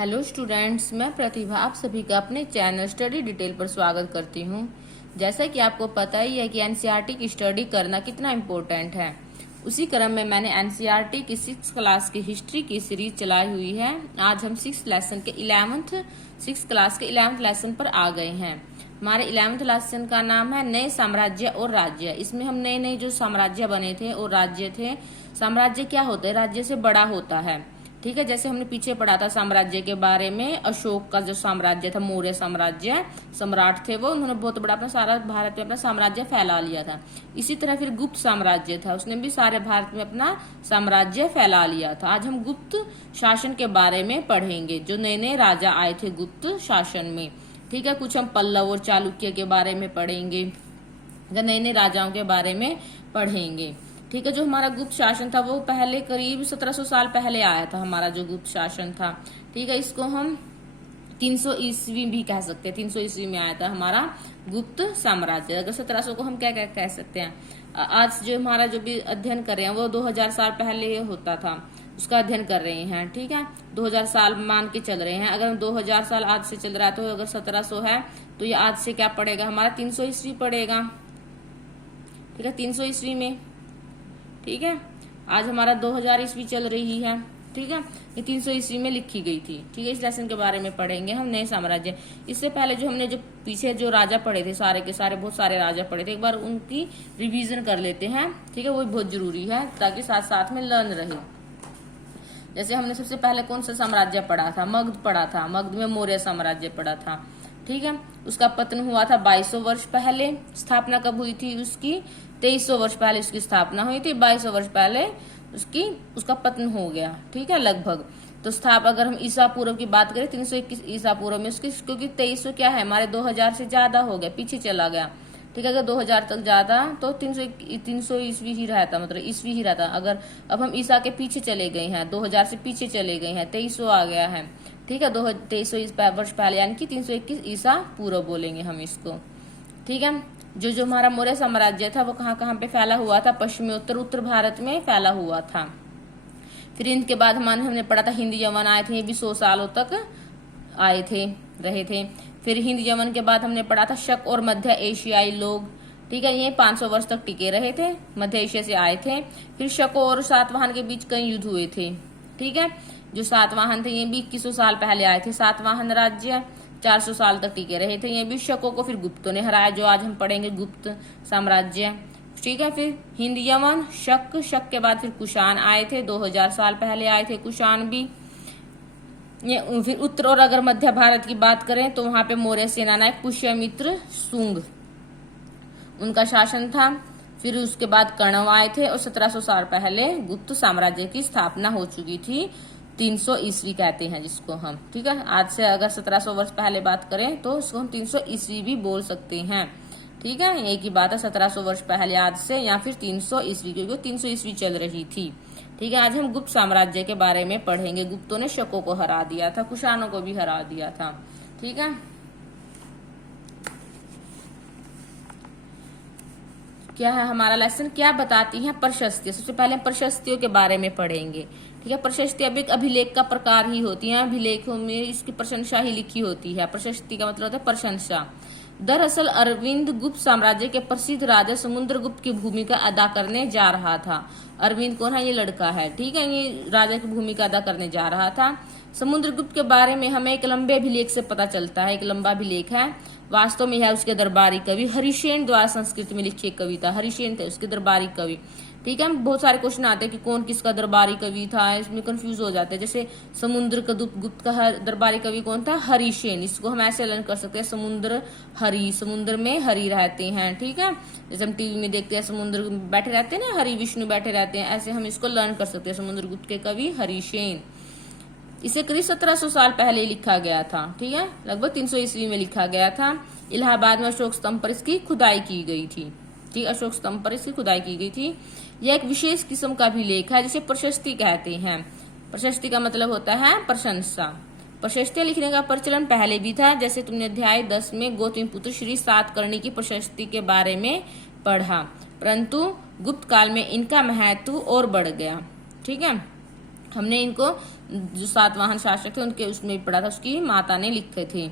Hello students, मैं प्रतिभा आप सभी का अपने चैनल स्टडी डिटेल पर स्वागत करती हूँ। जैसा कि आपको पता ही है कि एनसीईआरटी की स्टडी करना कितना इम्पोर्टेंट है, उसी क्रम में मैंने एनसीईआरटी की 6th क्लास की हिस्ट्री की सीरीज चलाई हुई है। आज हम 6th क्लास के 11th लेसन पर आ गए हैं। हमारे 11th लेसन का नाम है नए साम्राज्य और राज्य। इसमें हम नए नए जो साम्राज्य बने थे और राज्य थे। साम्राज्य क्या होता है? राज्य से बड़ा होता है। ठीक है, जैसे हमने पीछे पढ़ा था साम्राज्य के बारे में, अशोक का जो साम्राज्य था, मौर्य साम्राज्य, सम्राट थे वो, उन्होंने बहुत बड़ा अपना सारा भारत में अपना साम्राज्य फैला लिया था। इसी तरह फिर गुप्त साम्राज्य था, उसने भी सारे भारत में अपना साम्राज्य फैला लिया था। आज हम गुप्त शासन के बारे में पढ़ेंगे, जो नए नए राजा आए थे गुप्त शासन में। ठीक है, कुछ हम पल्लव और चालुक्य के बारे में पढ़ेंगे, नए नए राजाओं के बारे में पढ़ेंगे। ठीक है, जो हमारा गुप्त शासन था वो पहले करीब 1700 साल पहले आया था, हमारा जो गुप्त शासन था। ठीक है, इसको हम 300 ईस्वी भी कह सकते हैं। 300 ईस्वी में आया था हमारा गुप्त साम्राज्य। अगर 1700 को हम क्या क्या कह सकते हैं? आज जो हमारा जो भी अध्ययन कर रहे हैं वो 2000 साल पहले होता था, उसका अध्ययन कर रहे हैं। ठीक है, 2000 साल मान के चल रहे हैं। अगर 2000 साल आज से चल रहा है तो अगर 1700 है तो ये आज से क्या पड़ेगा? हमारा 300 ईस्वी पड़ेगा। ठीक है, 300 ईस्वी में। ठीक है, आज हमारा 2000 ईस्वी चल रही है। ठीक है, ये 300 ईस्वी में लिखी गई थी। ठीक है, इस लेसन के बारे में पढ़ेंगे हम नए साम्राज्य। इससे पहले जो हमने जो पीछे जो राजा पढ़े थे, सारे के सारे बहुत सारे राजा पढ़े थे, एक बार उनकी रिवीजन कर लेते हैं। ठीक है, वो बहुत जरूरी है ताकि साथ साथ में लर्न रहे। जैसे हमने सबसे पहले कौन सा साम्राज्य पढ़ा था? मगध पढ़ा था। मगध में मौर्य साम्राज्य पढ़ा था। ठीक है, उसका पतन हुआ था 2200 वर्ष पहले। स्थापना कब हुई थी उसकी? 2300 वर्ष पहले उसकी स्थापना हुई थी। 2200 वर्ष पहले उसका पतन हो गया। ठीक है, लगभग। तो अगर हम ईसा पूर्व की बात करें 321 ईसा पूर्व में उसकी, क्योंकि 2300 क्या है हमारे 2000 से ज्यादा हो गया, पीछे चला गया। ठीक है, अगर 2000 तक ज्यादा तो 300 ईस्वी ही रहता, मतलब ईस्वी ही रहता। अगर अब हम ईसा के पीछे चले गए हैं, 2000 से पीछे चले गए हैं, 2300 आ गया है। ठीक है, 2300 वर्ष पहले, यानी कि 321 ईसा पूर्व बोलेंगे हम इसको। ठीक है, जो हमारा मौर्य साम्राज्य था वो कहाँ कहाँ पे फैला हुआ था? पश्चिमी उत्तर भारत में फैला हुआ था। फिर इनके बाद हमने पढ़ा था हिंद यवन आए थे, ये भी 100 सालों तक आए थे, रहे थे। फिर हिंद यवन के बाद हमने पढ़ा था शक और मध्य एशियाई लोग। ठीक है, ये 500 वर्ष तक टिके रहे थे, मध्य एशिया से आए थे। फिर शक और सातवाहन के बीच कई युद्ध हुए थे। ठीक है, जो सातवाहन थे ये भी 2100 साल पहले आए थे। सातवाहन राज्य 400 साल तक टिके रहे थे। ये भी शकों को फिर गुप्तों ने हराया, जो आज हम पढ़ेंगे गुप्त साम्राज्य। ठीक है, फिर हिंद यवन, शक के बाद फिर कुषाण आए थे, 2000 साल पहले आए थे कुषाण भी। ये फिर उत्तर और अगर मध्य भारत की बात करें तो वहां पे मौर्य सेनानायक पुष्यमित्र शुंग, उनका शासन था। फिर उसके बाद कण्व आए थे और 1700 साल पहले गुप्त साम्राज्य की स्थापना हो चुकी थी। 300 ईस्वी कहते हैं जिसको हम। ठीक है, आज से अगर 1700 वर्ष पहले बात करें तो उसको हम 300 ईस्वी भी बोल सकते हैं। ठीक है, एक ही बात है, 1700 वर्ष पहले आज से, या फिर 300 ईस्वी, क्योंकि 300 ईस्वी चल रही थी। ठीक है, आज हम गुप्त साम्राज्य के बारे में पढ़ेंगे। गुप्तों ने शकों को हरा दिया था, कुषाणों को भी हरा दिया था। ठीक है, क्या है हमारा लेसन? क्या बताती हैं प्रशस्तियां? सबसे पहले हम प्रशस्तियों के बारे में पढ़ेंगे। ठीक है, प्रशस्ति अब एक अभिलेख का प्रकार ही होती है। अभिलेखों में इसकी प्रशंसा ही लिखी होती है। प्रशस्ति का मतलब होता है प्रशंसा। दरअसल अरविंद गुप्त साम्राज्य के प्रसिद्ध राजा समुद्रगुप्त की भूमिका अदा करने जा रहा था। अरविंद कौन है? ये लड़का है। ठीक है, ये राजा की भूमिका अदा करने जा रहा था। समुद्रगुप्त के बारे में हमें एक लंबे अभिलेख से पता चलता है। एक लंबा अभिलेख है, वास्तव में यह उसके दरबारी कवि हरिसेन द्वारा संस्कृत में लिखी एक कविता। हरिसेन थे उसके दरबारी कवि। ठीक है, बहुत सारे क्वेश्चन आते हैं कि कौन किसका दरबारी कवि था, इसमें कंफ्यूज हो जाते हैं। जैसे समुद्र गुप्त का दरबारी कवि कौन था? हरिसेन। इसको हम ऐसे लर्न कर सकते हैं, समुद्र हरि, समुद्र में हरि रहते हैं। ठीक है, जैसे हम टीवी में देखते हैं समुद्र बैठे रहते हैं ना, हरि विष्णु बैठे रहते हैं, ऐसे हम इसको लर्न कर सकते हैं। समुद्रगुप्त के कवि हरिसेन। इसे करीब 1700 साल पहले लिखा गया था। ठीक है, लगभग 300 ईस्वी में लिखा गया था। इलाहाबाद में अशोक स्तंभ पर इसकी खुदाई की गई थी। ठीक, अशोक स्तंभ पर इसकी खुदाई की गई थी। यह एक विशेष किस्म का भी लेख है जिसे प्रशस्ति कहते हैं। प्रशस्ति का मतलब होता है प्रशंसा। प्रशस्तियां लिखने का प्रचलन पहले भी था, जैसे तुमने अध्याय 10 में गौतमीपुत्र श्री सातकर्णी की प्रशस्ति के बारे में पढ़ा, परंतु गुप्त काल में इनका महत्व और बढ़ गया। ठीक है, हमने इनको जो सातवाहन शासक थे उनके उसमें भी पढ़ा था, उसकी माता ने लिखे थे।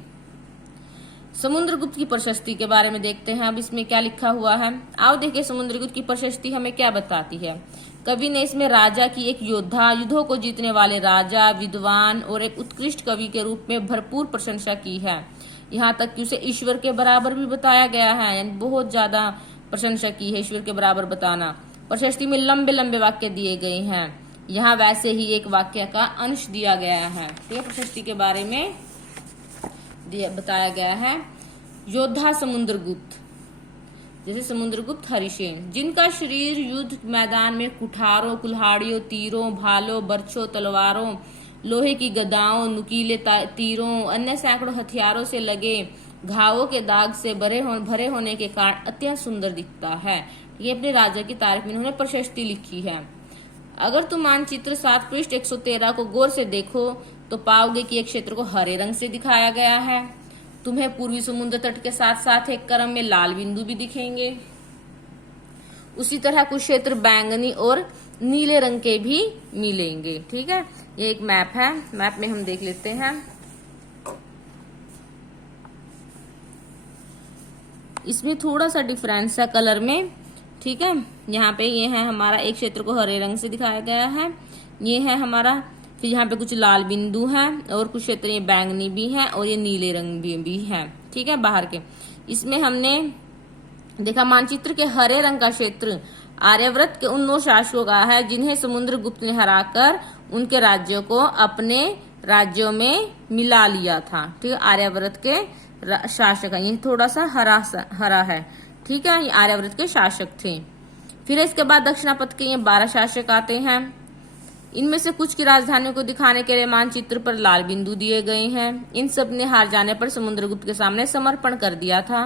समुद्रगुप्त की प्रशस्ति के बारे में देखते हैं अब इसमें क्या लिखा हुआ है। आओ देखिए समुद्रगुप्त की प्रशस्ति हमें क्या बताती है। कवि ने इसमें राजा की एक योद्धा, युद्धों को जीतने वाले राजा, विद्वान और एक उत्कृष्ट कवि के रूप में भरपूर प्रशंसा की है। यहाँ तक कि उसे ईश्वर के बराबर भी बताया गया है, यानी बहुत ज्यादा प्रशंसा की है, ईश्वर के बराबर बताना। प्रशस्ति में लंबे लंबे वाक्य दिए गए हैं, यहाँ वैसे ही एक वाक्य का अंश दिया गया है। तो प्रशस्ति के बारे में बताया गया है। योद्धा समुद्रगुप्त, जैसे समुद्रगुप्त हरिसेन, जिनका शरीर युद्ध मैदान में कुठारों, कुल्हाड़ियों, तीरों, भालों, बर्छों, तलवारों, लोहे की गदाओं, नुकीले तीरों, अन्य सैकड़ों हथियारों से लगे घावों के दाग से भरे होने के कारण अत्यंत सुंदर दिखता है। ये अपने राजा की तारीफ में उन्होंने प्रशस्ति लिखी है। अगर तुम मानचित्र 7 पृष्ठ 113 को गौर से देखो तो पाओगे कि एक क्षेत्र को हरे रंग से दिखाया गया है। तुम्हें पूर्वी समुद्र तट के साथ साथ एक क्रम में लाल बिंदु भी दिखेंगे। उसी तरह कुछ क्षेत्र बैंगनी और नीले रंग के भी मिलेंगे। ठीक है, ये एक मैप है, मैप में हम देख लेते हैं। इसमें थोड़ा सा डिफरेंस है कलर में। ठीक है, यहाँ पे ये है हमारा, एक क्षेत्र को हरे रंग से दिखाया गया है, ये है हमारा, फिर यहाँ पे कुछ लाल बिंदु हैं और कुछ क्षेत्र ये बैंगनी भी हैं और ये नीले रंग भी हैं। ठीक है, बाहर के। इसमें हमने देखा मानचित्र के हरे रंग का क्षेत्र आर्यव्रत के उन 9 शासकों का है जिन्हें समुद्रगुप्त ने हराकर उनके राज्यों को अपने राज्यों में मिला लिया था। ठीक है, आर्यव्रत के शासक है, ये थोड़ा सा हरा है। ठीक है, ये आर्यव्रत के शासक थे। फिर इसके बाद दक्षिणापथ के ये 12 शासक आते हैं। इनमें से कुछ की राजधानियों को दिखाने के लिए मानचित्र पर लाल बिंदु दिए गए हैं। इन सब ने हार जाने पर समुद्रगुप्त के सामने समर्पण कर दिया था।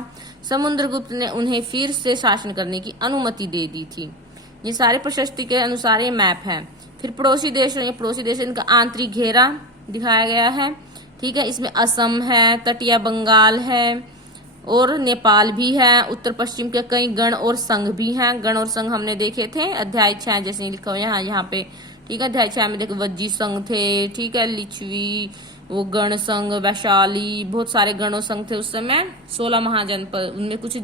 समुद्रगुप्त ने उन्हें फिर से शासन करने की अनुमति दे दी थी। ये सारे प्रशस्ति के अनुसार ये मैप है। फिर पड़ोसी देश, ये पड़ोसी देश, इनका आंतरिक घेरा दिखाया गया है। ठीक है, इसमें असम है, तटीय बंगाल है और नेपाल भी है। उत्तर पश्चिम के कई गण और संघ भी हैं। गण और संघ हमने देखे थे अध्याय 6 जैसे लिखा हुआ है यहाँ पे। ठीक है, अध्याय 6 में देखो वज्जी संघ थे। ठीक है, लिच्छवी, वो गण संघ, वैशाली, बहुत सारे गण और संघ थे उस समय। 16 महाजनपद, उनमें कुछ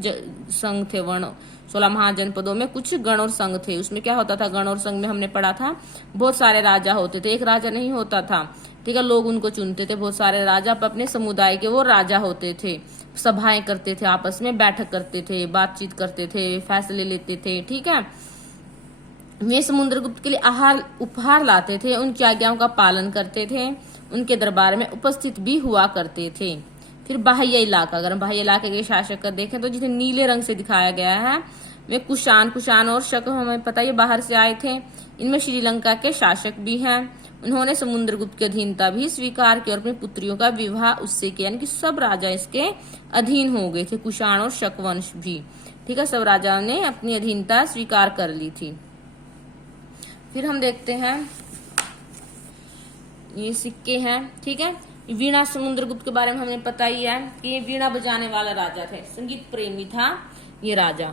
संघ थे, वर्ण 16 महाजनपदों में कुछ गण और संघ थे। उसमें क्या होता था, गण और संघ में हमने पढ़ा था बहुत सारे राजा होते थे, एक राजा नहीं होता था। ठीक है, लोग उनको चुनते थे, बहुत सारे राजा अपने समुदाय के वो राजा होते थे। सभाएं करते थे, आपस में बैठक करते थे, बातचीत करते थे, फैसले लेते थे। ठीक है, वे समुद्रगुप्त के लिए उपहार लाते थे, उनकी आज्ञाओं का पालन करते थे, उनके दरबार में उपस्थित भी हुआ करते थे। फिर बाह्य इलाका, अगर हम बाह्य इलाके के शासक का देखें तो जिसे नीले रंग से दिखाया गया है वे कुषाण और शक, हमें पता है बाहर से आए थे। इनमें श्रीलंका के शासक भी हैं। उन्होंने समुद्रगुप्त की अधीनता भी स्वीकार की और अपनी पुत्रियों का विवाह उससे किया, यानी कि सब राजा इसके अधीन हो गए थे, कुषाण और शक वंश भी। ठीक है, सब राजाओं ने अपनी अधीनता स्वीकार कर ली थी। फिर हम देखते हैं ये सिक्के हैं। ठीक है, वीणा, समुद्रगुप्त के बारे में हमें पता ही है कि ये वीणा बजाने वाला राजा थे, संगीत प्रेमी था ये राजा।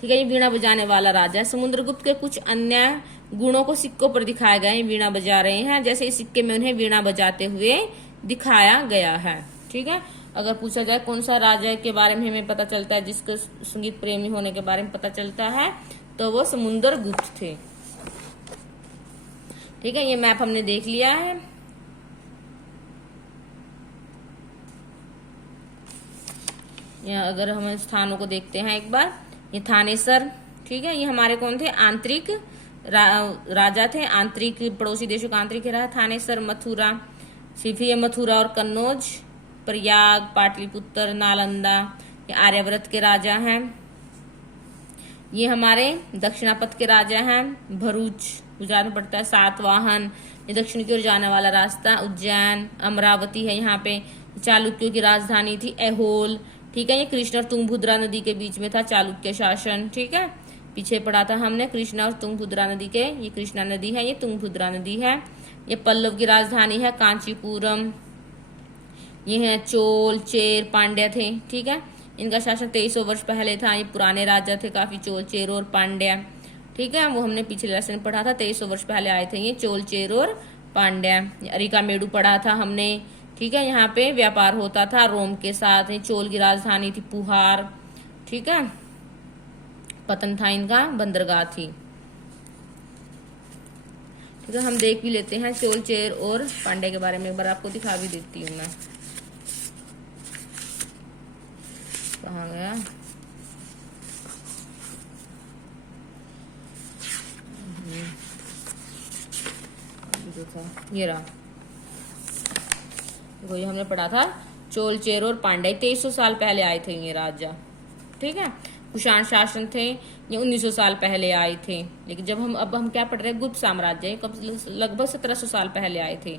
ठीक है, ये वीणा बजाने वाला राजा है। समुद्रगुप्त के कुछ अन्य गुणों को सिक्कों पर दिखाया गया है, वीणा बजा रहे हैं, जैसे इस सिक्के में उन्हें वीणा बजाते हुए दिखाया गया है। ठीक है, अगर पूछा जाए कौन सा राजा के बारे में हमें पता चलता है जिसका संगीत प्रेमी होने के बारे में पता चलता है, तो वो समुद्रगुप्त थे। ठीक है, ये मैप हमने देख लिया है। यहाँ अगर हम स्थानों को देखते हैं एक बार, ये थानेसर। ठीक है, ये हमारे कौन थे, आंतरिक राजा थे, आंतरिक पड़ोसी देशों का आंतरिक रहा। थानेसर, मथुरा, सिर्फ मथुरा और कन्नौज, प्रयाग, पाटलिपुत्र, नालंदा, ये आर्यव्रत के राजा हैं। ये हमारे दक्षिणापथ के राजा हैं, भरूच गुजरात में पड़ता है, सातवाहन, ये दक्षिण की ओर जाने वाला रास्ता, उज्जैन, अमरावती है यहाँ पे, चालुक्यों की राजधानी थी ऐहोल। ठीक है, ये कृष्णा और तुंगभद्रा नदी के बीच में था चालुक्य शासन। ठीक है, पीछे पढ़ा था हमने कृष्णा और तुंगभद्रा नदी के, ये कृष्णा नदी है, ये तुंगभद्रा नदी है। ये पल्लव की राजधानी है कांचीपुरम। ये है चोल, चेर, पांड्या थे। ठीक है, इनका शासन 2300 वर्ष पहले था। ये पुराने राजा थे काफी, चोल, चेर और पांड्या। ठीक है, वो हमने पिछले लेसन पढ़ा था, 2300 वर्ष पहले आए थे ये चोल, चेर और पांड्या। अरिकामेडु पढ़ा था हमने, ठीक है। यहाँ पे व्यापार होता था रोम के साथ। चोल की राजधानी थी पुहार, ठीक है। पतन था इनका, बंदरगाह थी, ठीक है। हम देख भी लेते हैं चोल, चेर और पांड्या के बारे में, एक बार आपको दिखा भी देती हूँ मैं। कहाँ गया? जो था ये रहा, वही हमने पढ़ा था। चोल, चेर और पांड्या 2300 साल पहले आए थे ये राजा, ठीक है। कुषाण शासन थे, ये 1900 साल पहले आए थे। लेकिन जब हम क्या पढ़ रहे हैं, गुप्त साम्राज्य कब, लगभग 1700 साल पहले आए थे।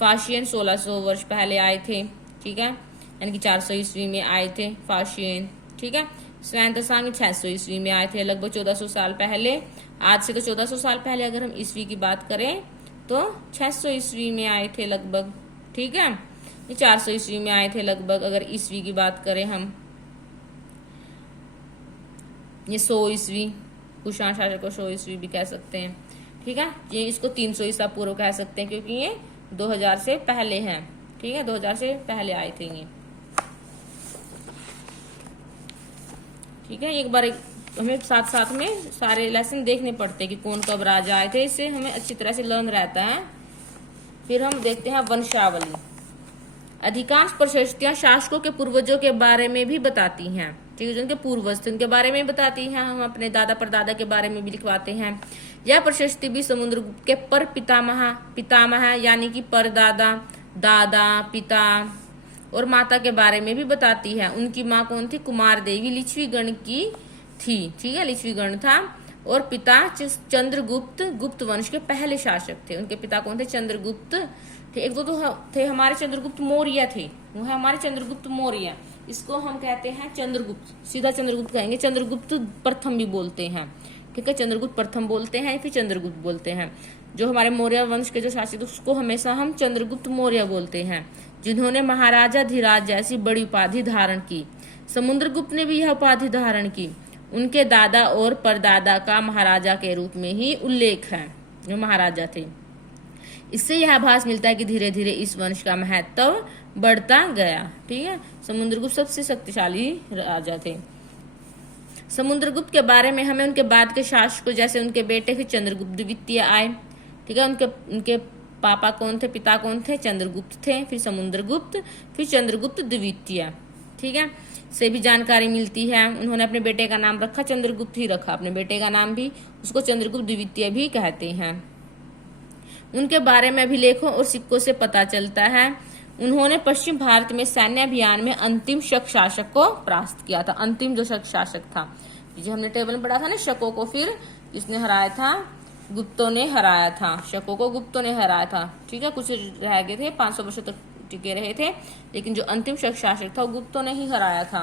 फाशियन 1600 वर्ष पहले आए थे, ठीक है, यानी कि 400 ईस्वी में आए थे फाशियन, ठीक है। स्वान-त्सांग 600 ईस्वी में आए थे, लगभग 1400 साल पहले। आज से तो 1400 साल पहले, अगर हम ईस्वी की बात करें तो 600 ईस्वी में आए थे लगभग, ठीक है। ये 400 ईस्वी में आए थे लगभग, अगर ईस्वी की बात करें हम। ये 100 ईस्वी, कुषाण शासक को 100 ईस्वी भी कह सकते हैं, ठीक है। ये इसको 300 ईसा पूर्व कह सकते हैं, क्योंकि ये 2000 से पहले हैं, ठीक है। 2000 से पहले आए थे ये, ठीक है। एक बार हमें साथ साथ में सारे लेसन देखने पड़ते हैं कि कौन कब राजा आए थे, इससे हमें अच्छी तरह से लर्न रहता है। फिर हम देखते हैं वंशावली। अधिकांश प्रशस्तियां शासकों के पूर्वजों के बारे में भी बताती हैं, ठीक है। जो उनके पूर्वज थे उनके बारे में बताती हैं। हम अपने दादा परदादा के बारे में भी लिखवाते हैं। यह प्रशस्ति भी समुद्रगुप्त के पर पितामह यानी कि परदादा, दादा, पिता और माता के बारे में भी बताती है। उनकी माँ कौन थी? कुमार देवी लिच्छवी गण की थी, ठीक है, लिच्छवी गण था। और पिता चंद्रगुप्त, गुप्त वंश के पहले शासक थे। उनके पिता कौन थे? चंद्रगुप्त थे। एक दो तो थे हमारे चंद्रगुप्त मौर्य थे, वो है हमारे चंद्रगुप्त मौर्य। इसको हम कहते हैं चंद्रगुप्त, सीधा चंद्रगुप्त कहेंगे। चंद्रगुप्त प्रथम भी बोलते हैं, ठीक है। चंद्रगुप्त प्रथम बोलते हैं, फिर चंद्रगुप्त बोलते हैं। जो हमारे मौर्य वंश के जो शासक, उसको हमेशा हम चंद्रगुप्त मौर्य बोलते हैं, जिन्होंने महाराजा धीराज जैसी बड़ी उपाधि धारण की। समुद्रगुप्त ने भी यह उपाधि धारण की। उनके दादा और परदादा का महाराजा के रूप में ही उल्लेख है, जो महाराजा थे। इससे यह आभास मिलता है कि धीरे धीरे इस वंश का महत्व बढ़ता गया, ठीक है। समुद्रगुप्त सबसे शक्तिशाली राजा थे। समुद्रगुप्त के बारे में हमें उनके बाद के शासकों, जैसे उनके बेटे फिर चंद्रगुप्त द्वितीय आए, ठीक है। उनके पापा कौन थे? पिता कौन थे? चंद्रगुप्त थे, फिर समुद्रगुप्त, फिर चंद्रगुप्त द्वितीय, ठीक है। से भी जानकारी मिलती है। उन्होंने अपने बेटे का नाम रखा, चंद्रगुप्त ही रखा अपने बेटे का नाम भी, उसको चंद्रगुप्त द्वितीय भी कहते हैं। उनके बारे में अभिलेखों और सिक्कों से पता चलता है उन्होंने पश्चिम भारत में सैन्य अभियान में अंतिम शक शासक को परास्त किया था। अंतिम जो शक शासक था, जो हमने टेबल में पढ़ा था ना, शकों को फिर किसने हराया था? गुप्तों ने हराया था। शकों को गुप्तों ने हराया था, ठीक है। कुछ रह गए थे, 500 वर्षों तक टिके रहे थे, लेकिन जो अंतिम शक शासक था वो गुप्तों ने ही हराया था।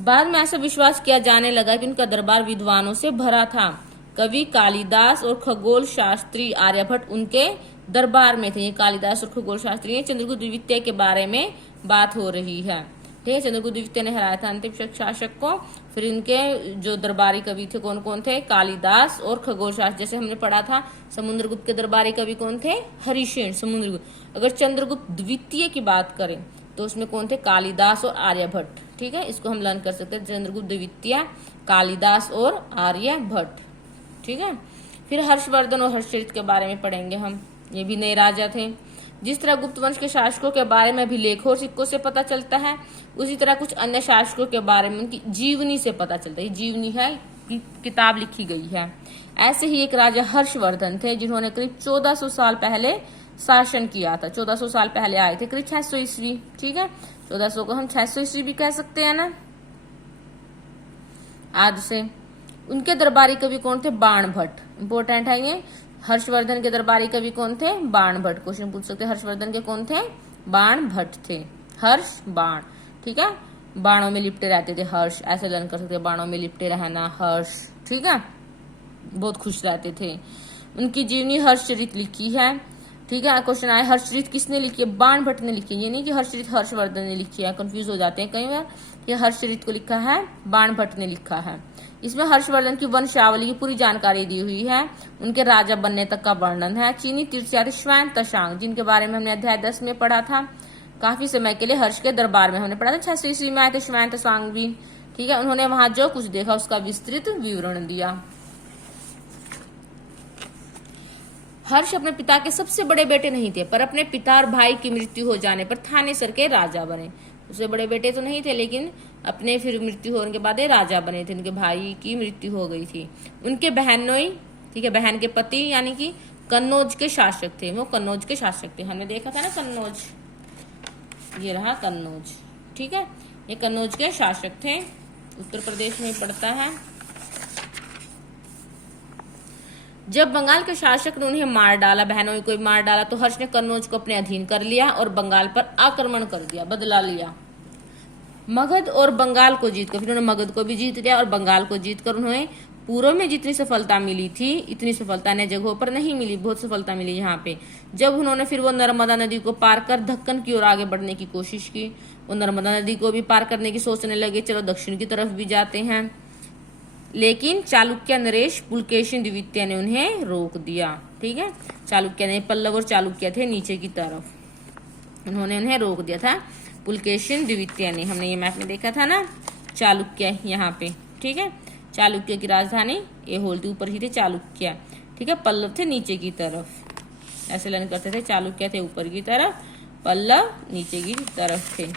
बाद में ऐसा विश्वास किया जाने लगा कि उनका दरबार विद्वानों से भरा था। कवि कालिदास और खगोल शास्त्री आर्यभट्ट उनके दरबार में थे। ये कालिदास और खगोल शास्त्री, चंद्रगुप्त द्वितीय के बारे में बात हो रही है, ठीक है। चंद्रगुप्त द्वितीय ने हराया था अंतिम शक शासक को। फिर इनके जो दरबारी कवि थे कौन कौन थे? कालिदास और खगोल शास्त्री। जैसे हमने पढ़ा था, समुद्रगुप्त के दरबारी कवि कौन थे? हरिशेन। समुद्रगुप्त। अगर चंद्रगुप्त द्वितीय की बात करें तो उसमें कौन थे? कालिदास और आर्यभट्ट, ठीक है। इसको हम लर्न कर सकते हैं, चंद्रगुप्त द्वितीय, कालिदास और आर्यभट्ट, ठीक है। फिर हर्षवर्धन और हर्षचरित के बारे में पढ़ेंगे हम। ये भी नए राजा थे। जिस तरह गुप्त वंश के शासकों के बारे में अभिलेखों और सिक्कों से पता चलता है, उसी तरह कुछ अन्य शासकों के बारे में उनकी जीवनी से पता चलता है। जीवनी है, किताब लिखी गई है। ऐसे ही एक राजा हर्षवर्धन थे, जिन्होंने करीब 1400 साल पहले शासन किया था। 1400 साल पहले आए थे, करीब 600 ईस्वी, ठीक है। 1400 को हम 600 ईस्वी भी कह सकते हैं ना, आज से। उनके दरबारी कवि कौन थे? बाणभट्ट। इंपॉर्टेंट है ये। हर्षवर्धन के दरबारी कवि कौन थे? बाणभट्ट। क्वेश्चन पूछ सकते हैं, हर्षवर्धन के कौन थे? बाणभट्ट थे। हर्ष, बाण, ठीक है। बाणों में लिपटे रहते थे, हर्ष, ऐसे लर्न कर सकते हैं, बाणों में लिपटे रहना, हर्ष, ठीक है। बहुत खुश रहते थे। उनकी जीवनी हर्षचरित लिखी है, ठीक है, क्वेश्चन आया हर्षचरित किसने लिखी है? बाणभट्ट ने लिखी है। ये नहीं कि हर्षचरित हर्षवर्धन ने लिखी है, कंफ्यूज हो जाते हैं कई बार। ये हर्षचरित को लिखा है बाणभट्ट ने लिखा है। इसमें हर्षवर्धन की वंशावली की पूरी जानकारी दी हुई है, उनके राजा बनने तक का वर्णन है। चीनी तीर्थयात्री श्वेन तशांग, जिनके बारे में हमने अध्याय 10 में पढ़ा था, काफी समय के लिए हर्ष के दरबार में हमने पढ़ा था, 600 ईस्वी में आए थे श्वेन तशांग भी। ठीक है, उन्होंने वहां जो कुछ देखा उसका विस्तृत विवरण दिया। हर्ष अपने पिता के सबसे बड़े बेटे नहीं थे, पर अपने पिता और भाई की मृत्यु हो जाने पर थानेसर के राजा बने। उससे बड़े बेटे तो नहीं थे, लेकिन अपने फिर मृत्यु होने के बाद ये राजा बने थे। उनके भाई की मृत्यु हो गई थी। उनके बहनोई, ठीक है, बहन के पति यानी कि कन्नौज के शासक थे। वो कन्नौज के शासक थे, हमने देखा था ना कन्नौज, ये रहा कन्नौज। ठीक है, ये कन्नौज के शासक थे, उत्तर प्रदेश में पड़ता है। जब बंगाल के शासक ने उन्हें मार डाला, बहनों को मार डाला, तो हर्ष ने कन्नौज को अपने अधीन कर लिया और बंगाल पर आक्रमण कर दिया, बदला लिया। मगध और बंगाल को जीतकर, फिर उन्होंने मगध को भी जीत लिया और बंगाल को जीतकर उन्हें पूर्व में जितनी सफलता मिली थी, इतनी सफलता अन्य जगहों पर नहीं मिली, बहुत सफलता मिली यहाँ पे। जब उन्होंने फिर वो नर्मदा नदी को पार कर दक्कन की ओर आगे बढ़ने की कोशिश की, वो नर्मदा नदी को भी पार करने की सोचने लगे, चलो दक्षिण की तरफ भी जाते हैं, लेकिन चालुक्य नरेश पुलकेशिन द्वितीय ने उन्हें रोक दिया। ठीक है, चालुक्य ने, पल्लव और चालुक्य थे नीचे की तरफ, उन्होंने उन्हें रोक दिया था पुलकेशिन द्वितीय ने। हमने ये मैप में देखा था ना, चालुक्य यहाँ पे। ठीक है, चालुक्य की राजधानी एहोल थी, ऊपर ही थे चालुक्य। ठीक है, पल्लव थे नीचे की तरफ, ऐसे लर्न करते थे, चालुक्य थे ऊपर की तरफ, पल्लव नीचे की तरफ थे।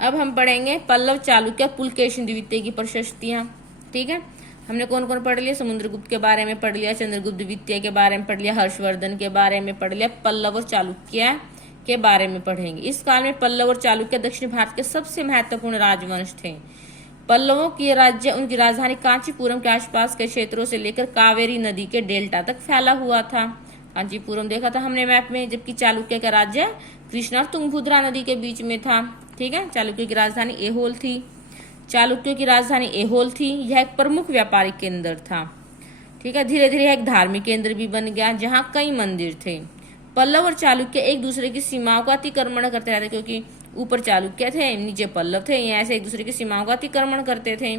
अब हम पढ़ेंगे पल्लव चालुक्य पुलकेशिन द्वितीय की प्रशस्तियां। ठीक है, हमने कौन कौन पढ़ लिया? समुद्रगुप्त के बारे में पढ़ लिया, चंद्रगुप्त द्वितीय के बारे में पढ़ लिया, हर्षवर्धन के बारे में पढ़ लिया, पल्लव और चालुक्य के बारे में पढ़ेंगे। इस काल में पल्लव और चालुक्य दक्षिण भारत के सबसे महत्वपूर्ण राजवंश थे। पल्लवों की राज्य उनकी राजधानी कांचीपुरम के आसपास के क्षेत्रों से लेकर कावेरी नदी के डेल्टा तक फैला हुआ था। कांचीपुरम देखा था हमने मैप में, जबकि चालुक्य का राज्य कृष्णा और तुंगभद्रा नदी के बीच में था। ठीक है, चालुक्य की राजधानी एहोल थी। चालुक्यों की राजधानी एहोल थी, यह एक प्रमुख व्यापारिक केंद्र था। ठीक है, धीरे धीरे एक धार्मिक केंद्र भी बन गया, जहाँ कई मंदिर थे। पल्लव और चालुक्य एक दूसरे की सीमाओं का अतिक्रमण करते रहते, क्योंकि ऊपर चालुक्य थे, नीचे पल्लव थे, ये ऐसे एक दूसरे की सीमाओं का अतिक्रमण करते थे।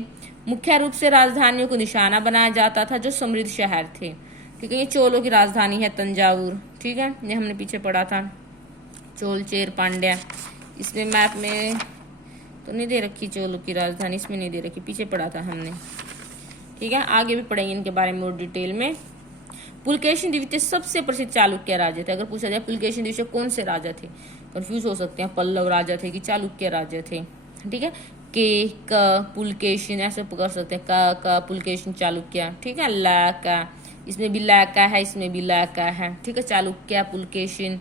मुख्य रूप से राजधानियों को निशाना बनाया जाता था, जो समृद्ध शहर थे। ठीक है, ये चोलों की राजधानी है तंजावुर। ठीक है, ये हमने पीछे पढ़ा था, चोल चेर पांड्या। इसमें मैप में तो नहीं दे रखी चोलों की राजधानी, इसमें नहीं दे रखी, पीछे पढ़ा था हमने। ठीक है, आगे भी पढ़ेंगे इनके बारे में और डिटेल में। पुलकेशिन द्वितीय सबसे प्रसिद्ध चालुक्य राजा थे। अगर पूछा जाए पुलकेशिन द्वितीय कौन से राजा थे, कंफ्यूज हो सकते हैं, पल्लव राजा थे कि चालुक्य राजा थे। ठीक है, के क पुलकेशिन ऐसे कर सकते हैं, का पुलकेशिन चालुक्य। ठीक है, ला का, इसमें भी ला का है, इसमें भी ला का है। ठीक है, चालुक्य पुलकेशिन।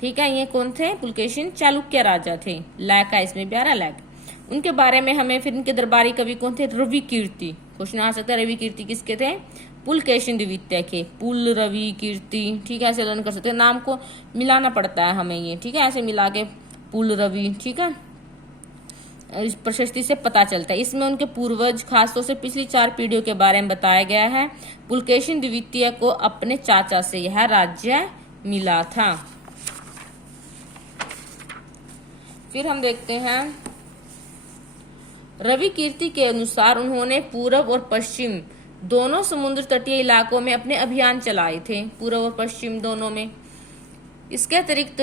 ठीक है, ये कौन थे? पुलकेशिन चालुक्य राजा थे। ला का इसमें भी आ रहा, ला का। उनके बारे में हमें फिर इनके दरबारी कवि कौन थे? रवि कीर्ति। क्वेश्चन आ सकता है, रवि कीर्ति किसके थे? पुलकेशिन द्वितीय के। पुल रवि कीर्ति। ठीक है, ऐसे लर्न कर सकते हैं, नाम को मिलाना पड़ता है हमें ये। ठीक है, ऐसे मिला के पुल रवि। ठीक है, इस प्रशस्ति से पता चलता है। इसमें उनके पूर्वज, खासतौर से पिछली 4 पीढ़ियों के बारे में बताया गया है। पुलकेशिन द्वितीय को अपने चाचा से यह राज्य मिला था। फिर हम देखते हैं, रवि कीर्ति के अनुसार उन्होंने पूर्व और पश्चिम दोनों समुद्र तटीय इलाकों में अपने अभियान चलाए थे, पूर्व और पश्चिम दोनों में। इसके अतिरिक्त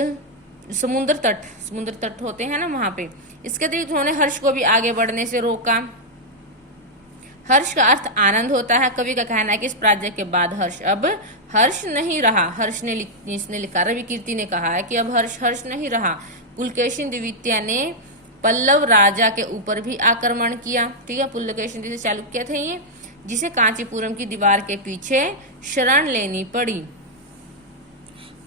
समुद्र तट होते हैं ना वहां पे, इसके अतिरिक्त उन्होंने हर्ष को भी आगे बढ़ने से रोका। हर्ष का अर्थ आनंद होता है। कवि का कहना है कि इस पराजय के बाद हर्ष अब हर्ष नहीं रहा। हर्ष ने इसने लिखा, रवि कीर्ति ने कहा है कि अब हर्ष नहीं रहा। पुलकेशिन द्वितीय ने पल्लव राजा के ऊपर भी आक्रमण किया। ठीक है, पुलकेशिन द्वितीय चालुक्य थे ये, जिसे कांचीपुरम की दीवार के पीछे शरण लेनी पड़ी।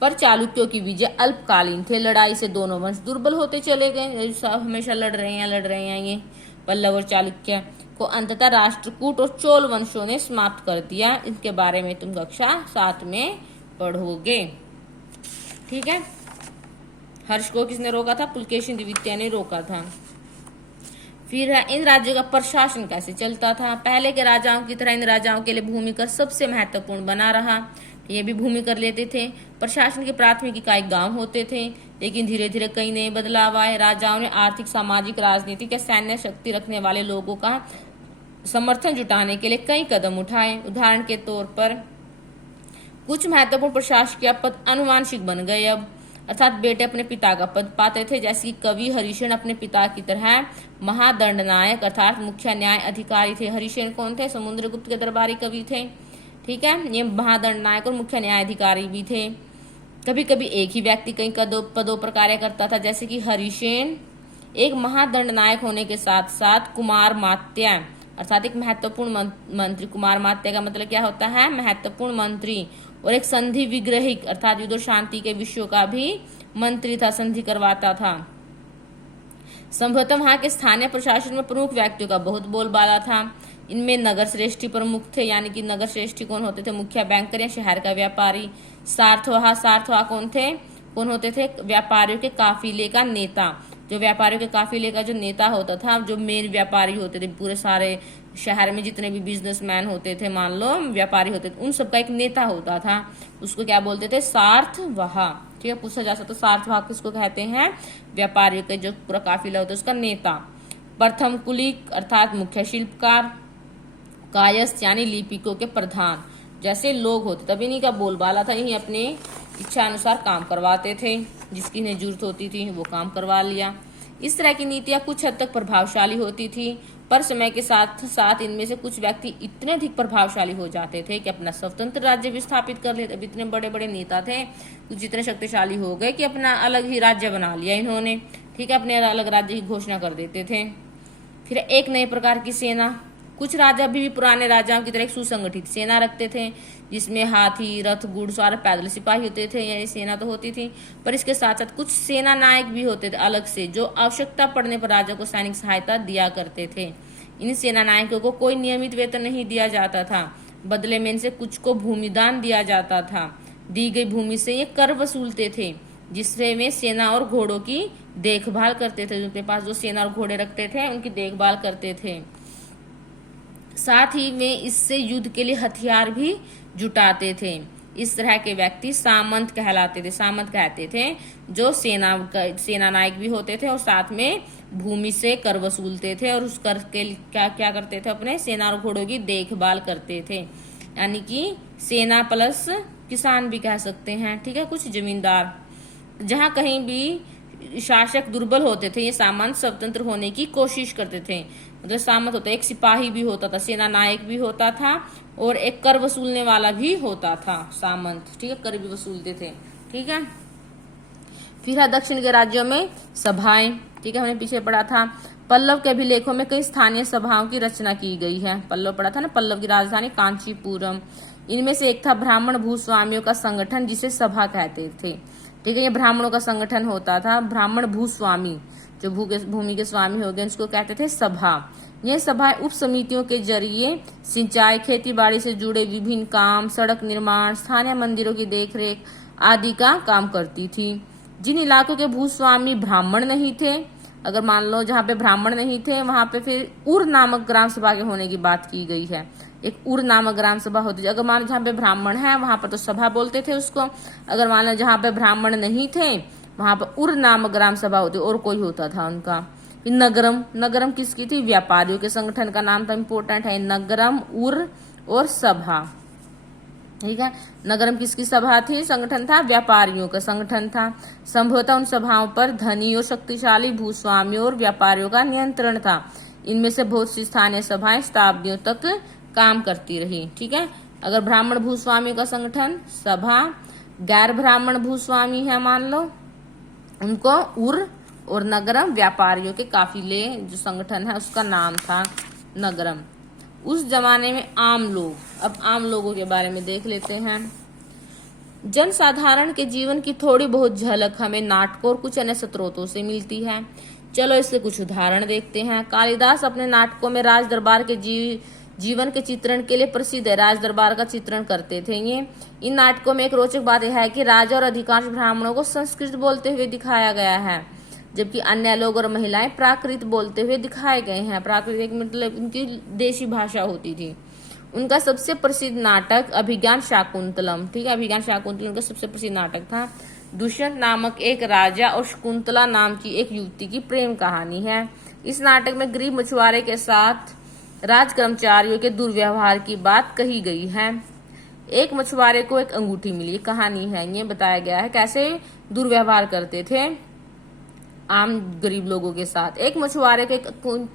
पर चालुक्यों की विजय अल्पकालीन थे। लड़ाई से दोनों वंश दुर्बल होते चले गए, हमेशा लड़ रहे हैं ये पल्लव और चालुक्य को। अंततः राष्ट्रकूट और चोल वंशों ने समाप्त कर दिया। इनके बारे में तुम कक्षा 7 में पढ़ोगे। ठीक है, हर्ष को किसने रोका था? पुलकेशिन द्वितीय ने रोका था। फिर है, इन राज्यों का प्रशासन कैसे चलता था? पहले के राजाओं की तरह इन राजाओं के लिए भूमि कर सबसे महत्वपूर्ण बना रहा। ये भी भूमि कर लेते थे। प्रशासन की प्राथमिक इकाई गांव होते थे, लेकिन धीरे धीरे कई नए बदलाव आए। राजाओं ने आर्थिक, सामाजिक, राजनीतिक या सैन्य शक्ति रखने वाले लोगों का समर्थन जुटाने के लिए कई कदम उठाए। उदाहरण के तौर पर कुछ महत्वपूर्ण प्रशासकीय पद अनुवांशिक बन गए अब, अर्थात बेटे अपने पिता का पद पाते थे, जैसे कि कवि हरिसेन अपने पिता की तरह महादंडनायक अर्थात मुख्य न्याय अधिकारी थे। हरिसेन कौन थे? समुद्रगुप्त के दरबारी कवि थे। ठीक है, ये महादंडनायक और मुख्य न्यायाधिकारी भी थे। कभी कभी एक ही व्यक्ति कई पदों पर कार्य करता था, जैसे कि हरिसेन एक महादंडनायक होने के साथ साथ कुमार मात्या अर्थात एक महत्वपूर्ण मंत्री। कुमार मात्या का मतलब क्या होता है? महत्वपूर्ण मंत्री। और एक संधि विग्रहिक अर्थात युद्ध और शांति के विषयों का भी मंत्री था, संधि करवाता था। संभवतः वहां के स्थानीय प्रशासन में प्रमुख व्यक्तियों का बहुत बोलबाला था। इनमें नगर श्रेष्ठी प्रमुख थे, यानी कि नगर श्रेष्ठी कौन होते थे? मुखिया बैंकर या शहर का व्यापारी। सार्थवाह कौन होते थे? व्यापारियों के काफिले का नेता। जो व्यापारियों के काफिले का जो नेता होता था, जो मेन व्यापारी होते थे, पूरे सारे शहर में जितने भी बिजनेसमैन होते थे, मान लो व्यापारी होते थे, उन सबका एक नेता होता था। उसको क्या बोलते थे? सार्थवाह। ठीक है, पूछा जा सकता है सार्थवाह किसको कहते हैं? व्यापारियों के जो पूरा काफिला होता है उसका नेता। प्रथम कुलिक अर्थात मुख्य शिल्पकार। कायस्थ यानी लिपिकों के प्रधान जैसे लोग होते, तभी इन्हीं का बोलबाला था। यही अपने इच्छा अनुसार काम करवाते थे, जिसकी इन्हें जरूरत होती थी वो काम करवा लिया। इस तरह की नीतियां कुछ हद तक प्रभावशाली होती थी, पर समय के साथ साथ इनमें से कुछ व्यक्ति इतने अधिक प्रभावशाली हो जाते थे कि अपना स्वतंत्र राज्य भी स्थापित कर लेते। अब इतने बड़े बड़े नेता थे, कुछ इतने शक्तिशाली हो गए कि अपना अलग ही राज्य बना लिया इन्होंने। ठीक है, अपने अलग राज्य की घोषणा कर देते थे। फिर एक नए प्रकार की सेना। कुछ राजा भी पुराने राजाओं की तरह एक सुसंगठित सेना रखते थे, जिसमें हाथी, रथ, घुड़सवार, पैदल सिपाही होते थे। यानी सेना तो होती थी, पर इसके साथ साथ कुछ सेना नायक भी होते थे अलग से, जो आवश्यकता पड़ने पर राजा को सैनिक सहायता दिया करते थे। इन सेना नायकों को कोई नियमित वेतन नहीं दिया जाता था, बदले में इनसे कुछ को भूमिदान दिया जाता था। दी गई भूमि से ये कर वसूलते थे, जिससे वे सेना और घोड़ों की देखभाल करते थे। उनके पास जो सेना और घोड़े रखते थे उनकी देखभाल करते थे। साथ ही वे इससे युद्ध के लिए हथियार भी जुटाते थे। इस तरह के व्यक्ति सामंत कहलाते थे। सामंत कहते थे जो सेना नायक भी होते थे और साथ में भूमि से कर वसूलते थे, और उस कर के क्या करते थे? अपने सेना और घोड़ों की देखभाल करते थे। यानी कि सेना प्लस किसान भी कह सकते हैं। ठीक है, कुछ जमींदार। जहां कहीं भी शासक दुर्बल होते थे, ये सामंत स्वतंत्र होने की कोशिश करते थे। मतलब सामंत होता, एक सिपाही भी होता था, सेना नायक भी होता था, और एक कर वसूलने वाला भी होता था सामंत। ठीक है, कर भी वसूलते थे। ठीक है, फिर है दक्षिण के राज्यों में सभाएं। ठीक है, हमने पीछे पढ़ा था पल्लव के अभिलेखों में कई स्थानीय सभाओं की रचना की गई है। पल्लव पढ़ा था ना, पल्लव की राजधानी कांचीपुरम। इनमें से एक था ब्राह्मण भूस्वामियों का संगठन, जिसे सभा कहते थे। ठीक है, ये ब्राह्मणों का संगठन होता था। ब्राह्मण भूस्वामी जो भूमि के स्वामी हो गए, उसको कहते थे सभा। यह सभाएं उप समितियों के जरिए सिंचाई, खेती बाड़ी से जुड़े विभिन्न काम, सड़क निर्माण, स्थानीय मंदिरों की देखरेख आदि का काम करती थी। जिन इलाकों के भूस्वामी ब्राह्मण नहीं थे, अगर मान लो जहाँ पे ब्राह्मण नहीं थे, वहां पे फिर उर नामक ग्राम सभा के होने की बात की गई है। एक उर नामक ग्राम सभा होती थी। अगर मान लो जहाँ पे ब्राह्मण है वहां पर तो सभा बोलते थे उसको। अगर मान लो जहाँ पे ब्राह्मण नहीं थे वहां पर उर नामक ग्राम सभा होती, और कोई होता था उनका। फिर नगरम। नगरम किसकी थी? व्यापारियों के संगठन का नाम था, इंपोर्टेंट है। नगरम, उर और सभा। ठीक है, नगरम किसकी सभा थी? संगठन था, व्यापारियों का संगठन था। संभवतः उन सभाओं पर धनी और शक्तिशाली भूस्वामियों और व्यापारियों का नियंत्रण था। इनमें से बहुत सी स्थानीय सभाएं शताब्दियों तक काम करती रही। ठीक है, अगर ब्राह्मण भूस्वामियों का संगठन सभा, गैर ब्राह्मण भूस्वामी है मान लो, उनको उर, और नगरम व्यापारियों के काफिले जो संगठन है उसका नाम था नगरम। उस जमाने में आम लोग, अब आम लोगों के बारे में देख लेते हैं। जनसाधारण के जीवन की थोड़ी बहुत झलक हमें नाटकों और कुछ अन्य स्रोतों से मिलती है। चलो इसके कुछ उदाहरण देखते हैं। कालिदास अपने नाटकों में राज दरबार के जीवन के चित्रण के लिए प्रसिद्ध है। राज दरबार का चित्रण करते थे ये। इन नाटकों में एक रोचक बात यह है कि राजा और अधिकांश ब्राह्मणों को संस्कृत बोलते हुए दिखाया गया है, जबकि अन्य लोग और महिलाएं प्राकृत बोलते हुए दिखाए गए हैं। प्राकृत मतलब उनकी देशी भाषा होती थी। उनका सबसे प्रसिद्ध नाटक अभिज्ञान शाकुंतलम, ठीक है, अभिज्ञान शाकुंतलम उनका सबसे प्रसिद्ध नाटक था। दुष्यंत नामक एक राजा और शकुंतला नाम की एक युवती की प्रेम कहानी है। इस नाटक में गरीब मछुआरे के साथ राज कर्मचारियों के दुर्व्यवहार की बात कही गई है। एक मछुआरे को एक अंगूठी मिली, कहानी है, ये बताया गया है कैसे दुर्व्यवहार करते थे आम गरीब लोगों के साथ। एक मछुआरे को एक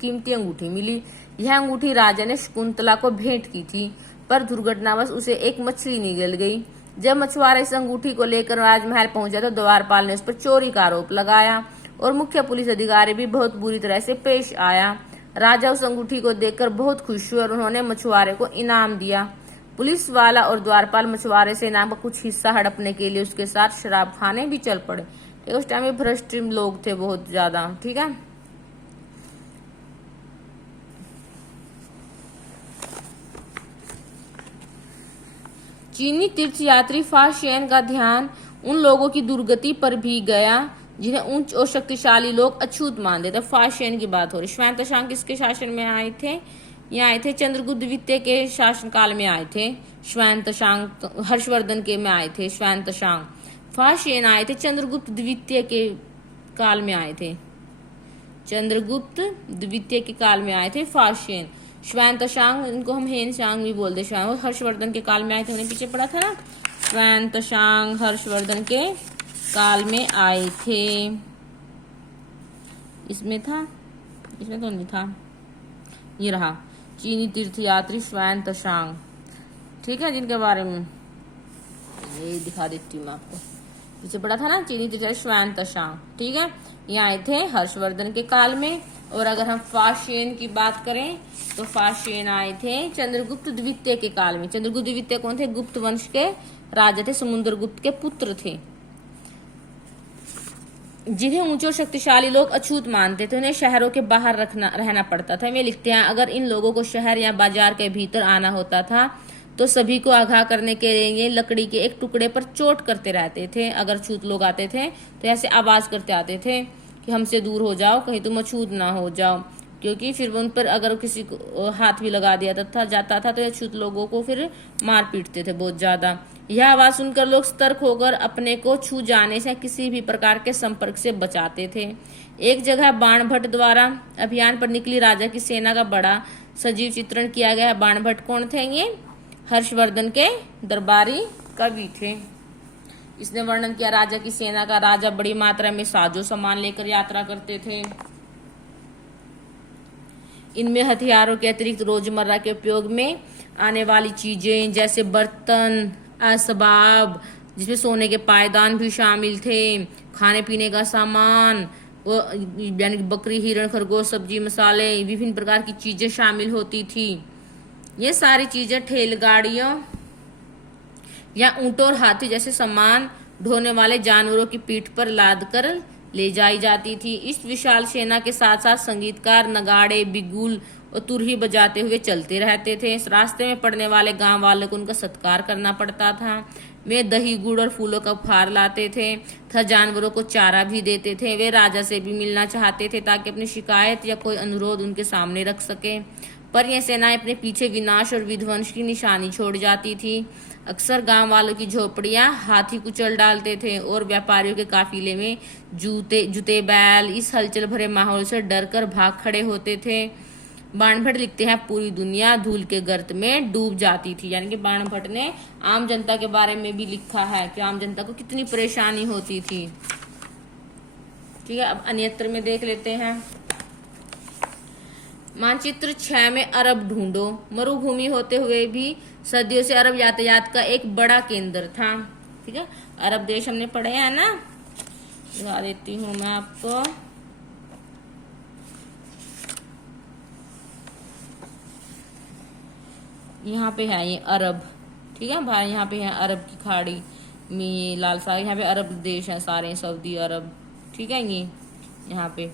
कीमती अंगूठी मिली। यह अंगूठी राजा ने शकुंतला को भेंट की थी, पर दुर्घटनावश उसे एक मछली निगल गई। जब मछुआरा इस अंगूठी को लेकर राजमहल पहुंचा तो द्वारपाल ने उस पर चोरी का आरोप लगाया और मुख्य पुलिस अधिकारी भी बहुत बुरी तरह से पेश आया। राजा उस अंगूठी को देखकर बहुत खुश हुए और उन्होंने मछुआरे को इनाम दिया। पुलिस वाला और द्वारपाल मछुआरे से इनाम का कुछ हिस्सा हड़पने के लिए उसके साथ शराब खाने भी चल पड़े। ठीक है, उस टाइम में भ्रष्ट लोग थे बहुत ज्यादा। ठीक है, चीनी तीर्थयात्री फाशियन का ध्यान उन लोगों की दुर्गति पर भी गया जिन्हें उच्च और शक्तिशाली लोग अछूत मानते थे। फाशियन की बात हो रही। श्वेतशांग किसके शासन में आए थे? ये आए थे चंद्रगुप्त द्वितीय के शासनकाल में आए थे। श्वेतशांग हर्षवर्धन के में आए थे। श्वेतशांग फाशियन आए थे चंद्रगुप्त द्वितीय के काल में आए थे। चंद्रगुप्त द्वितीय के काल में आए थे फाशियन। श्वेतशांग इनको हम हेनशांग भी बोलते हैं। हर्षवर्धन के काल में आए थे, उन्हें पीछे पड़ा था ना। श्वेतशांग हर्षवर्धन के काल में आए थे। इसमें था, इसमें तो नहीं था, ये रहा चीनी तीर्थयात्री श्वेतशांग। ठीक है, जिनके बारे में ये दिखा देती हूँ मैं आपको। पीछे पड़ा था ना चीनी तीर्थयात्री श्वेतशांग। ठीक है, ये आए थे हर्षवर्धन के काल में। और अगर हम फाशियन की बात करें तो फाशियन आए थे चंद्रगुप्त द्वितीय के काल में। चंद्रगुप्त द्वितीय कौन थे? गुप्त वंश के राजा थे, समुद्रगुप्त के पुत्र थे, जिन्हें ऊंचे और शक्तिशाली लोग अछूत मानते थे। उन्हें शहरों के बाहर रहना पड़ता था। वे लिखते हैं, अगर इन लोगों को शहर या बाजार के भीतर आना होता था तो सभी को आगाह करने के लिए लकड़ी के एक टुकड़े पर चोट करते रहते थे। अगर छूत लोग आते थे तो ऐसे आवाज करते आते थे कि हमसे दूर हो जाओ, कहीं तुम अछूत ना हो जाओ, क्योंकि फिर उन पर अगर किसी को हाथ भी लगा दिया जाता था तो ये छूत लोगों को फिर मार पीटते थे बहुत ज्यादा। यह आवाज सुनकर लोग सतर्क होकर अपने को छू जाने से किसी भी प्रकार के संपर्क से बचाते थे। एक जगह बाणभट्ट द्वारा अभियान पर निकली राजा की सेना का बड़ा सजीव चित्रण किया गया। बाणभट्ट कौन थे? ये हर्षवर्धन के दरबारी कवि थे। इसने वर्णन किया राजा की सेना का। राजा बड़ी मात्रा में साजो सामान लेकर यात्रा करते थे। इनमें हथियारों के अतिरिक्त रोजमर्रा के उपयोग में आने वाली चीजें जैसे बर्तन, असबाब, जिसमें सोने के पायदान भी शामिल थे, खाने पीने का सामान, यानी बकरी, हिरण, खरगोश, सब्जी, मसाले, विभिन्न प्रकार की चीजें शामिल होती थी। ये सारी चीजें ठेलगाड़ियों या ऊंटों और हाथी जैसे सामान ढोने वाले जानवरों की पीठ पर लाद कर ले जाई जाती थी। इस विशाल सेना के साथ साथ संगीतकार नगाड़े, बिगुल और तुरही बजाते हुए चलते रहते थे। इस रास्ते में पड़ने वाले गांव वालों को उनका सत्कार करना पड़ता था। वे दही, गुड़ और फूलों का उपहार लाते थे तथा जानवरों को चारा भी देते थे। वे राजा से भी मिलना चाहते थे ताकि अपनी शिकायत या कोई अनुरोध उनके सामने रख सके, पर यह सेनाएं अपने पीछे विनाश और विध्वंस की निशानी छोड़ जाती थी। अक्सर गांव वालों की झोपड़ियां हाथी कुचल डालते थे और व्यापारियों के काफिले में जूते बैल इस हलचल भरे माहौल से डरकर भाग खड़े होते थे। बाणभट्ट लिखते हैं, पूरी दुनिया धूल के गर्त में डूब जाती थी। यानी कि बाणभट्ट ने आम जनता के बारे में भी लिखा है कि आम जनता को कितनी परेशानी होती थी। ठीक है, अब अन्यत्र में देख लेते हैं। मानचित्र 6 में अरब ढूंढो। मरुभूमि होते हुए भी सदियों से अरब यातायात का एक बड़ा केंद्र था। ठीक है, अरब देश हमने पढ़े हैं ना, दिखा देती हूँ मैं आपको। यहाँ पे है ये अरब। ठीक है भाई, यहाँ पे है अरब की खाड़ी में ये लाल सागर, यहाँ पे अरब देश है सारे, सऊदी अरब। ठीक है, ये यहाँ पे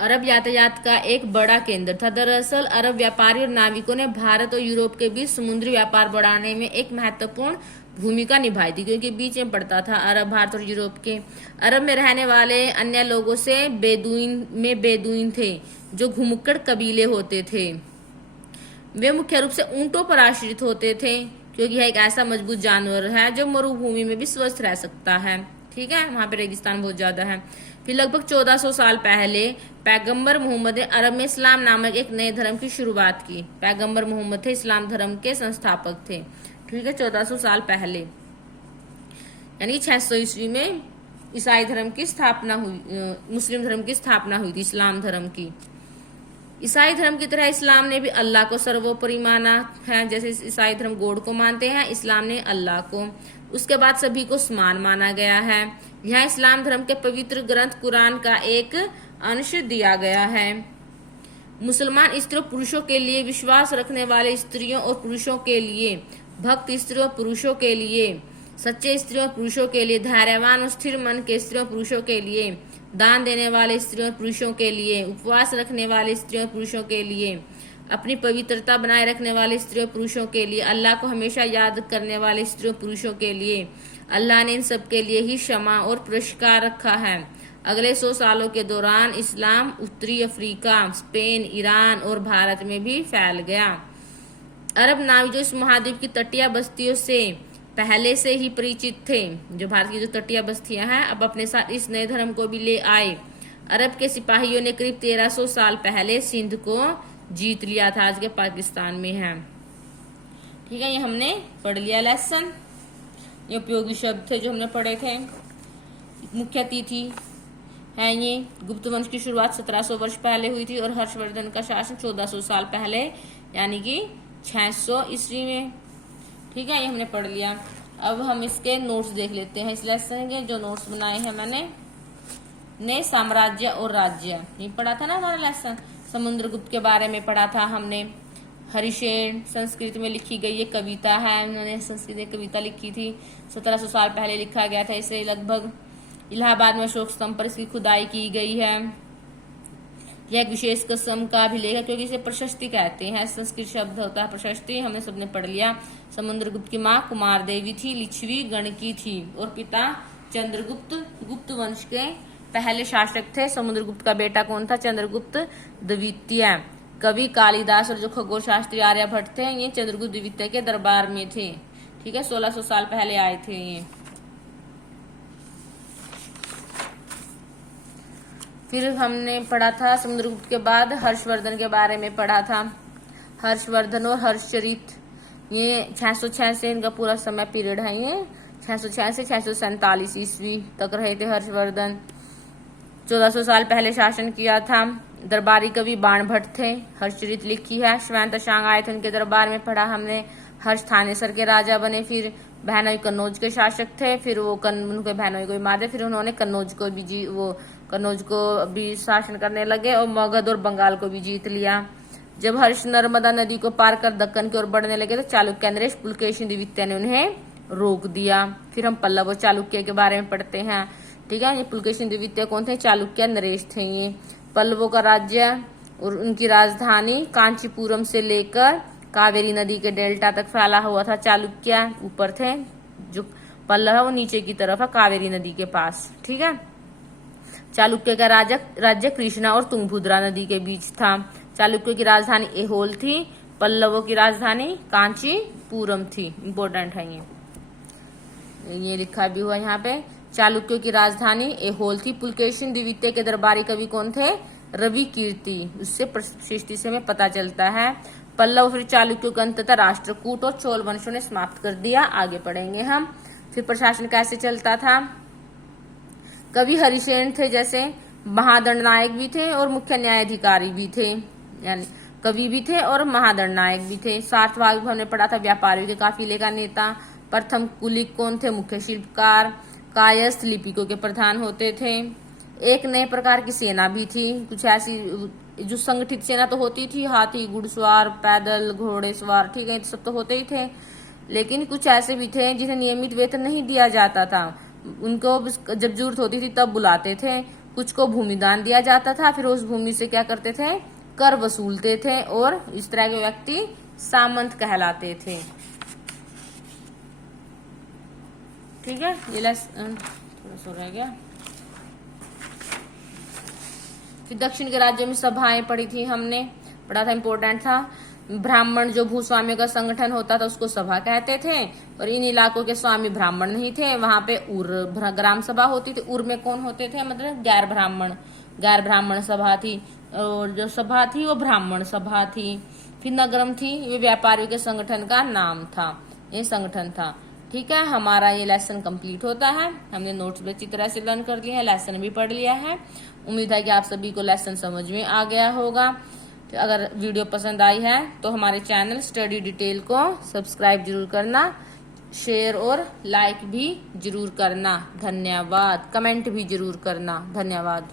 अरब यातायात का एक बड़ा केंद्र था। दरअसल अरब व्यापारी और नाविकों ने भारत और यूरोप के बीच समुद्री व्यापार बढ़ाने में एक महत्वपूर्ण भूमिका निभाई थी, क्योंकि बीच में पड़ता था अरब, भारत और यूरोप के। अरब में रहने वाले अन्य लोगों से बेदुइन थे, जो घुमक्कड़ कबीले होते थे। वे मुख्य रूप से ऊंटों पर आश्रित होते थे, क्योंकि यह एक ऐसा मजबूत जानवर है जो मरुभूमि में भी स्वस्थ रह सकता है। ठीक है, वहां पे रेगिस्तान बहुत ज्यादा है। फिर लगभग 1400 साल पहले पैगंबर मोहम्मद ने अरब में इस्लाम नामक एक नए धर्म की शुरुआत की। पैगंबर मोहम्मद थे इस्लाम धर्म के संस्थापक थे। ठीक है, 1400 साल पहले, यानी 600 ईस्वी में ईसाई धर्म की स्थापना हुई, मुस्लिम धर्म की स्थापना हुई थी, इस्लाम धर्म की। ईसाई धर्म की तरह इस्लाम ने भी अल्लाह को सर्वोपरि माना है। जैसे ईसाई धर्म गॉड को मानते हैं, इस्लाम ने अल्लाह को। उसके बाद सभी को समान माना गया है। यहाँ इस्लाम धर्म के पवित्र ग्रंथ कुरान का एक अंश दिया गया है। मुसलमान स्त्रियों पुरुषों के लिए, विश्वास रखने वाले स्त्रियों और पुरुषों के लिए, भक्त स्त्रियों पुरुषों के लिए, सच्चे स्त्रियों पुरुषों के लिए, धैर्यवान और स्थिर मन के स्त्रियों पुरुषों के लिए, दान देने वाले स्त्रियों पुरुषों के लिए, उपवास रखने वाले स्त्रियों पुरुषों के लिए, अपनी पवित्रता बनाए रखने वाले स्त्रियों पुरुषों के लिए, अल्लाह को हमेशा याद करने वाले स्त्रियों पुरुषों के लिए। अल्लाह ने इन सब के लिए ही क्षमा और पुरस्कार रखा है। अगले 100 सालों के दौरान इस्लाम उत्तरी अफ्रीका, स्पेन, ईरान और भारत में भी फैल गया। अरब नामी जो इस महाद्वीप की तटीय बस्तियों से पहले से ही परिचित थे, जो भारत की जो तटीय बस्तियां हैं, अब अपने साथ इस नए धर्म को भी ले आए। अरब के सिपाहियों ने करीब 1300 साल पहले सिंध को जीत लिया था, आज के पाकिस्तान में है। ठीक है, ये हमने पढ़ लिया लेसन। ये उपयोगी शब्द थे जो हमने पढ़े थे। मुख्य तिथि है ये, गुप्त वंश की शुरुआत 1700 वर्ष पहले हुई थी और हर्षवर्धन का शासन 1400 साल पहले, यानी कि 600 ईस्वी में। ठीक है, ये हमने पढ़ लिया। अब हम इसके नोट्स देख लेते हैं इस लेसन के, जो नोट्स बनाए हैं मैंने। ने साम्राज्य और राज्य, ये पढ़ा था ना हमारा लेसन। समुद्रगुप्त के बारे में पढ़ा था हमने। हरिशेन संस्कृत में लिखी गई ये कविता है, उन्होंने संस्कृत में कविता लिखी थी, 1700 साल पहले लिखा गया था इसे लगभग। इलाहाबाद में अशोक स्तंभ पर इसकी खुदाई की गई है। यह एक विशेष किस्म का अभिलेख है, क्योंकि इसे प्रशस्ति कहते हैं। संस्कृत शब्द होता है प्रशस्ति, हमने सबने पढ़ लिया। समुद्रगुप्त की माँ कुमार देवी थी, लिच्छवी गण की थी, और पिता चंद्रगुप्त गुप्त वंश के पहले शासक थे। समुद्रगुप्त का बेटा कौन था? चंद्रगुप्त द्वितीय। कवि कालिदास और जो खगोल शास्त्री आर्यभट्ट थे, ये चंद्रगुप्त द्वितीय के दरबार में थे। ठीक है, 1600 साल पहले आए थे ये। फिर हमने पढ़ा था समुद्रगुप्त के बाद हर्षवर्धन के बारे में पढ़ा था। हर्षवर्धन और हर्षचरित, ये 606 से इनका पूरा समय पीरियड है। ये 606 से 647 ईस्वी तक रहे थे हर्षवर्धन। 1400 साल पहले शासन किया था। दरबारी कवि बाणभट्ट थे। हर्षचरित लिखी है। श्वेत शांग आए थे, उनके दरबार में पढ़ा हमने। हर्ष थानेसर के राजा बने। फिर बहनोई कन्नौज के शासक थे। फिर वो उनके बहनोई को भी मार दे। फिर उन्होंने कन्नौज को भी शासन करने लगे और मगध और बंगाल को भी जीत लिया। जब हर्ष नर्मदा नदी को पार कर दक्कन की ओर बढ़ने लगे तो चालुक्य नरेश पुलकेशिन द्वितीय ने उन्हें रोक दिया। फिर हम पल्लव और चालुक्य के बारे में पढ़ते हैं। ठीक है, ये पुलकेशिन द्वितीय कौन थे? चालुक्य नरेश थे। ये पल्लवों का राज्य और उनकी राजधानी कांचीपुरम से लेकर कावेरी नदी के डेल्टा तक फैला हुआ था। चालुक्य ऊपर थे, जो पल्लव है वो नीचे की तरफ है, कावेरी नदी के पास। ठीक है, चालुक्य का राज्य कृष्णा और तुंगभद्रा नदी के बीच था। चालुक्य की राजधानी एहोल थी। पल्लवों की राजधानी कांचीपुरम थी। इम्पोर्टेंट है ये लिखा भी हुआ यहाँ पे। चालुक्यों की राजधानी एहोल थी। पुलकेशिन द्वितीय के दरबारी कवि कौन थे? रवि कीर्ति। उससे प्रशिष्टि से हमें पता चलता है। पल्लव फिर चालुक्यों का अंततः राष्ट्रकूट और चोल वंशों ने समाप्त कर दिया। आगे पढ़ेंगे हम। फिर प्रशासन कैसे चलता था। कवि हरिसेन थे, जैसे महादंड नायक भी थे और मुख्य न्यायाधिकारी भी थे, यानी कवि भी थे और महादंड नायक भी थे। सार्थवाग हमने पढ़ा था, व्यापारियों के काफिले का नेता। प्रथम कुलिक कौन थे? मुख्य शिल्पकार। कायस्थ लिपिकों के प्रधान होते थे। एक नए प्रकार की सेना भी थी, कुछ ऐसी जो संगठित सेना तो होती थी, हाथी, घुड़सवार, पैदल, घोड़े सवार, ठीक है, सब तो होते ही थे। लेकिन कुछ ऐसे भी थे जिन्हें नियमित वेतन नहीं दिया जाता था, उनको जब जरूरत होती थी तब बुलाते थे। कुछ को भूमिदान दिया जाता था, फिर उस भूमि से क्या करते थे? कर वसूलते थे, और इस तरह के व्यक्ति सामंत कहलाते थे। ठीक है, ये लेसन थोड़ा सा रह गया। फिर दक्षिण के राज्यों में सभाएं पढ़ी थी हमने, पढ़ा था, इंपॉर्टेंट था। ब्राह्मण जो भूस्वामियों का संगठन होता था उसको सभा कहते थे, और इन इलाकों के स्वामी ब्राह्मण नहीं थे, वहां पे उर ग्राम सभा होती थी। उर में कौन होते थे, मतलब गैर ब्राह्मण सभा थी, और जो सभा थी वो ब्राह्मण सभा थी। फिर नगरम थी, ये व्यापारियों के संगठन का नाम था, ये संगठन था। ठीक है, हमारा ये लेसन कंप्लीट होता है। हमने नोट्स भी अच्छी तरह से लर्न कर लिया है, लेसन भी पढ़ लिया है। उम्मीद है कि आप सभी को लेसन समझ में आ गया होगा। तो अगर वीडियो पसंद आई है तो हमारे चैनल स्टडी डिटेल को सब्सक्राइब जरूर करना, शेयर और लाइक भी जरूर करना। धन्यवाद। कमेंट भी जरूर करना। धन्यवाद।